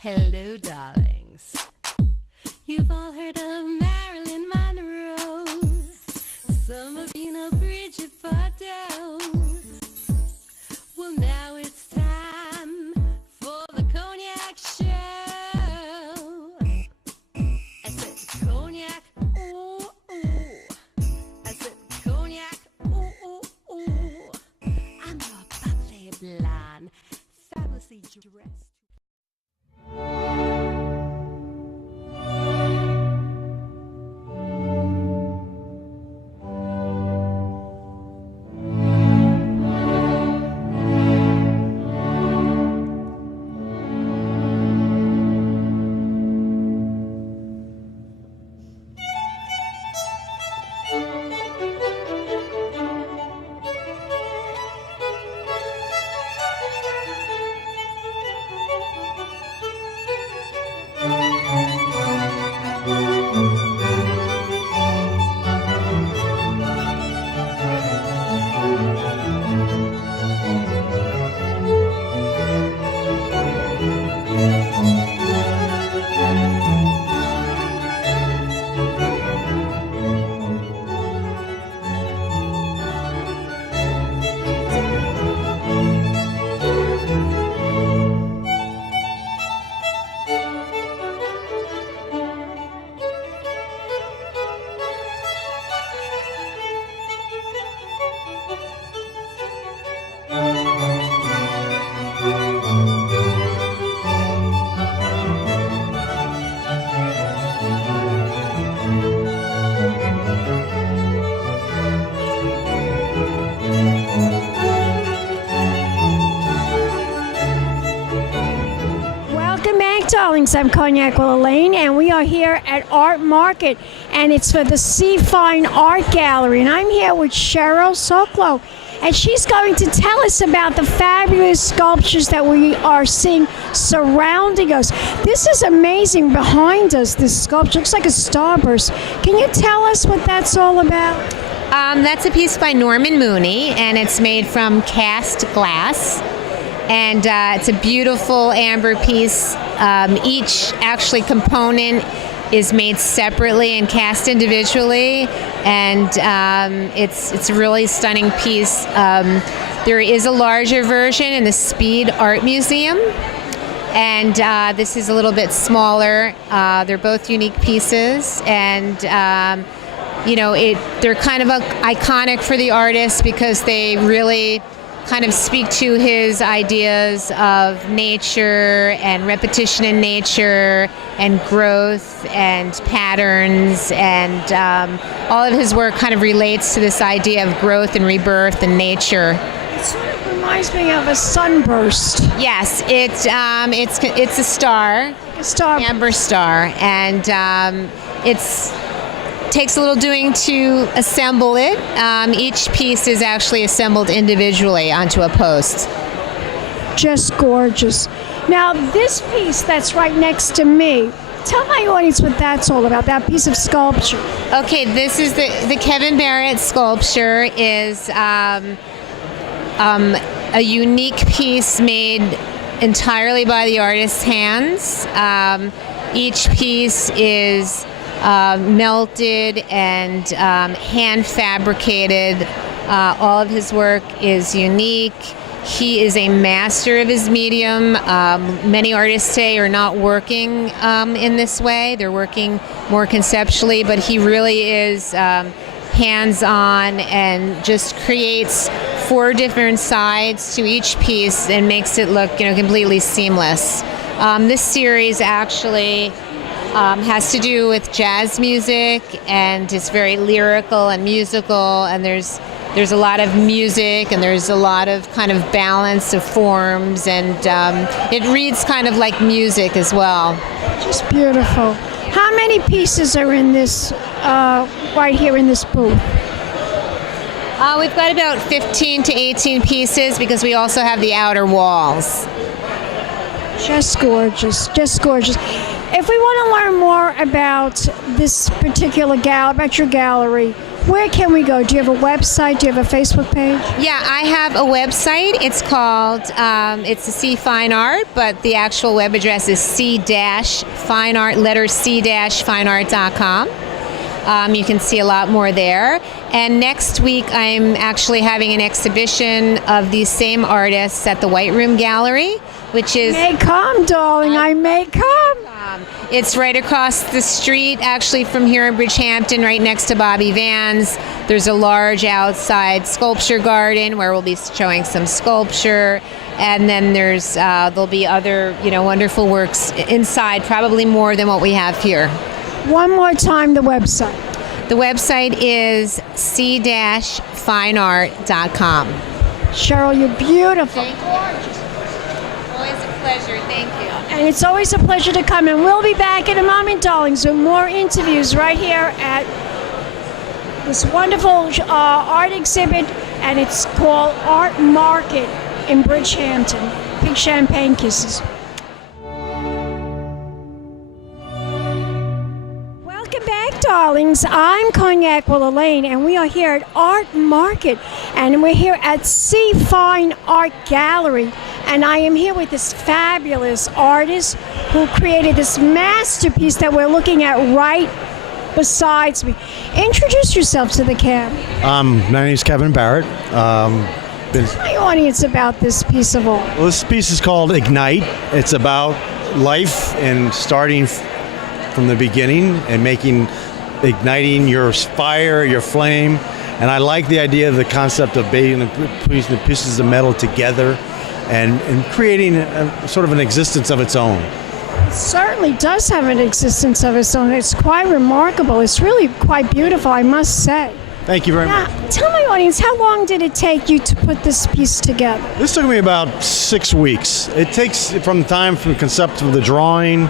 Hello, darlings. You've all heard of Marilyn Monroe. Some of you know Bridget Bardot. Well, now it's time for the Cognac show. I said Cognac, ooh, ooh. I said Cognac, ooh, ooh, ooh. I'm your bubbly blonde, fabulously dressed. Darlings, I'm Cognac Wellerlane, and we are here at Art Market, and it's for the Sea Fine Art Gallery, and I'm here with Cheryl Sokolow, and she's going to tell us about the fabulous sculptures that we are seeing surrounding us. This is amazing behind us. This sculpture looks like a starburst. Can you tell us what that's all about? That's a piece by Norman Mooney, and it's made from cast glass. And it's a beautiful amber piece. Each actually component is made separately and cast individually, and it's a really stunning piece. There is a larger version in the Speed Art Museum, and this is a little bit smaller. They're both unique pieces, and they're kind of iconic for the artist because they really kind of speak to his ideas of nature and repetition in nature and growth and patterns, and all of his work kind of relates to this idea of growth and rebirth and nature. It sort of reminds me of a sunburst. Yes, it's a star, amber star, and it's takes a little doing to assemble it. Each piece is actually assembled individually onto a post. Just gorgeous. Now, this piece that's right next to me, tell my audience what that's all about, that piece of sculpture. Okay, this is the Kevin Barrett sculpture is a unique piece made entirely by the artist's hands. Each piece is melted and hand fabricated. All of his work is unique. He is a master of his medium. Many artists today are not working in this way. They're working more conceptually, but he really is hands-on and just creates 4 different sides to each piece and makes it look, completely seamless. This series actually has to do with jazz music, and it's very lyrical and musical, and there's a lot of music, and there's a lot of kind of balance of forms, and it reads kind of like music as well. Just beautiful. How many pieces are in this, right here in this booth? We've got about 15 to 18 pieces because we also have the outer walls. Just gorgeous, just gorgeous. If we want to learn more about this particular about your gallery, Where can we go? Do you have a website? Do you have a Facebook page? Yeah, I have a website. It's called, it's a C Fine Art, but the actual web address is C-Fine Art, letter C-fineart.com. You can see a lot more there. And next week, I'm actually having an exhibition of these same artists at the White Room Gallery, which is... May come, darling. I may come. It's right across the street, actually, from here in Bridgehampton, right next to Bobby Van's. There's a large outside sculpture garden where we'll be showing some sculpture. And then there'll be other, wonderful works inside, probably more than what we have here. One more time, the website. The website is c-fineart.com. Cheryl, you're beautiful. Thank you. Always a pleasure. Thank you. And it's always a pleasure to come. And we'll be back in a moment, darlings, with more interviews right here at this wonderful art exhibit. And it's called Art Market in Bridgehampton. Big champagne kisses. Darlings, I'm Cognac Wellerlane, and we are here at Art Market, and we're here at C Fine Art Gallery, and I am here with this fabulous artist who created this masterpiece that we're looking at right besides me. Introduce yourself to the camera. My name is Kevin Barrett. Tell my audience about this piece of art. Well, this piece is called Ignite. It's about life and starting from the beginning and igniting your fire, your flame. And I like the idea of the concept of putting the pieces of metal together and creating a sort of an existence of its own. It certainly does have an existence of its own. It's quite remarkable. It's really quite beautiful, I must say. Thank you very much. Tell my audience, how long did it take you to put this piece together? This took me about 6 weeks. It takes from concept of the drawing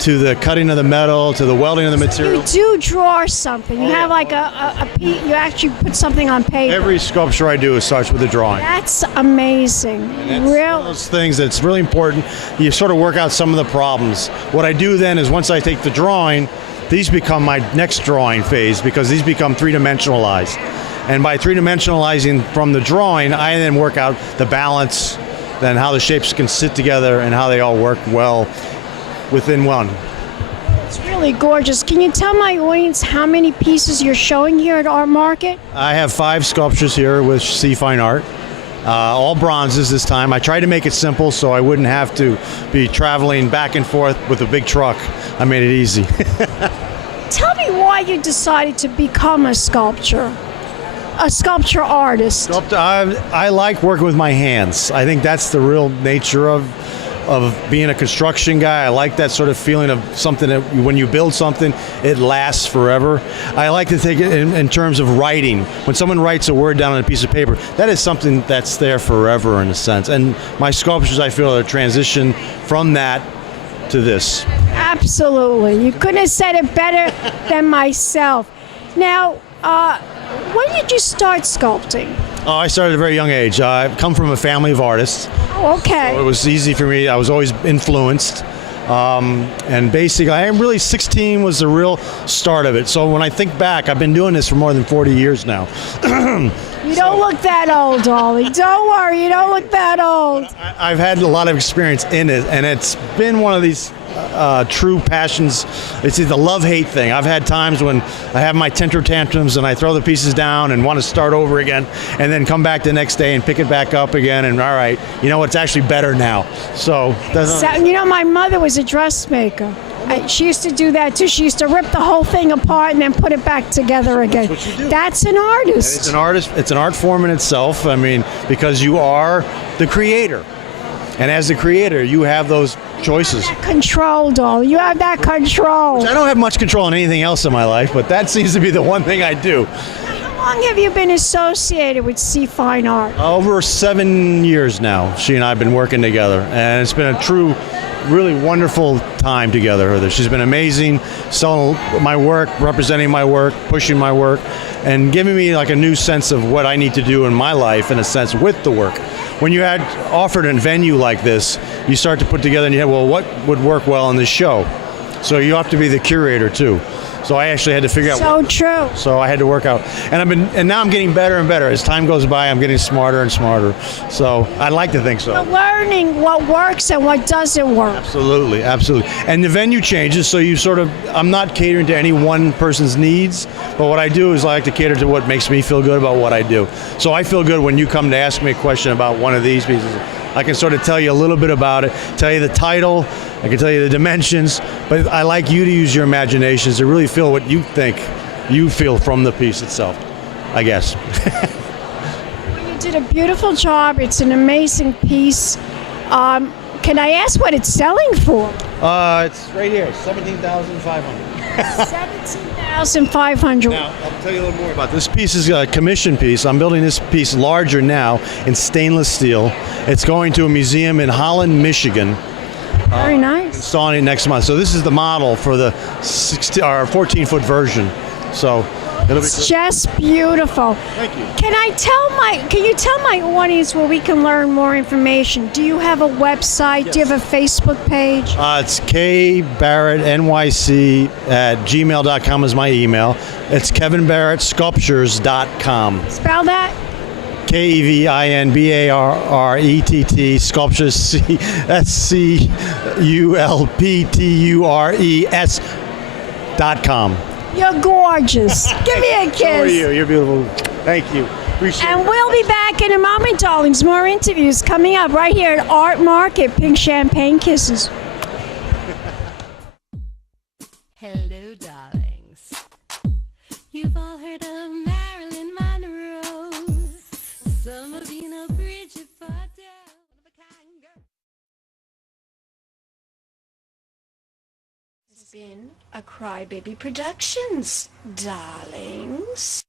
to the cutting of the metal, to the welding of the material. You do draw something. You have like a piece, you actually put something on paper. Every sculpture I do starts with a drawing. That's amazing. And it's one of those things that's really important. You sort of work out some of the problems. What I do then is once I take the drawing, these become my next drawing phase because these become three-dimensionalized. And by three-dimensionalizing from the drawing, I then work out the balance, then how the shapes can sit together and how they all work well within one. It's really gorgeous. Can you tell my audience how many pieces you're showing here at Art Market? I have 5 sculptures here with C Fine Art, all bronzes this time. I tried to make it simple so I wouldn't have to be traveling back and forth with a big truck. I made it easy. Tell me why you decided to become a sculptor artist. I like working with my hands. I think that's the real nature of being a construction guy. I like that sort of feeling of something that when you build something, it lasts forever. I like to take it in terms of writing. When someone writes a word down on a piece of paper, that is something that's there forever in a sense. And my sculptures, I feel, are a transition from that to this. Absolutely. You couldn't have said it better than myself. Now, when did you start sculpting? Oh, I started at a very young age. I come from a family of artists. Oh, okay. So it was easy for me. I was always influenced. And basically, I am really 16 was the real start of it. So when I think back, I've been doing this for more than 40 years now. You don't look that old, darling. Don't worry, you don't look that old. I've had a lot of experience in it, and it's been one of these true passions. It's the love-hate thing. I've had times when I have my temper tantrums and I throw the pieces down and want to start over again and then come back the next day and pick it back up again and all right, it's actually better now. So my mother was a dressmaker. She used to do that too. She used to rip the whole thing apart and then put it back together again. That's what you do. That's an artist. It's an artist. It's an art form in itself. I mean, because you are the creator. And as the creator, you have those choices. You have that control, doll. You have that control. I don't have much control on anything else in my life, but that seems to be the one thing I do. How long have you been associated with C Fine Art? Over 7 years now. She and I have been working together, and it's been a true, really wonderful time together with her. She's been amazing, selling my work, representing my work, pushing my work, and giving me like a new sense of what I need to do in my life, in a sense, with the work. When you had offered a venue like this, you start to put together and you have, well, what would work well in this show? So you have to be the curator too. So I actually had to figure out. So true. So I had to work out, and now I'm getting better and better as time goes by. I'm getting smarter and smarter. So I'd like to think so. You're learning what works and what doesn't work. Absolutely, absolutely. And the venue changes, so I'm not catering to any one person's needs, but what I do is I like to cater to what makes me feel good about what I do. So I feel good when you come to ask me a question about one of these pieces. I can sort of tell you a little bit about it, tell you the title, I can tell you the dimensions, but I like you to use your imaginations to really feel what you think you feel from the piece itself, I guess. Well, you did a beautiful job. It's an amazing piece. Can I ask what it's selling for? It's right here, $17,500. $17,500. Now, I'll tell you a little more about this. This piece is a commission piece. I'm building this piece larger now in stainless steel. It's going to a museum in Holland, Michigan. Very nice. Installing it next month. So this is the model for the 14-foot version. So it'll be It's just beautiful. Thank you. Can you tell my audience where we can learn more information? Do you have a website? Yes. Do you have a Facebook page? It's kbarrettnyc@gmail.com is my email. It's kevinbarrettsculptures.com. Spell that. KEVINBARRETT Sculptures SCULPTURES.com. You're gorgeous. Give me a kiss. How are you? You're beautiful. Thank you. Appreciate it. And we'll be back in a moment, darlings. More interviews coming up right here at Art Market. Pink champagne kisses. Hello, darlings. You've all heard of Marilyn Monroe. Some of you know Bridgehampton. One-of-a-kind girl. This has been a Crybaby Productions, darlings.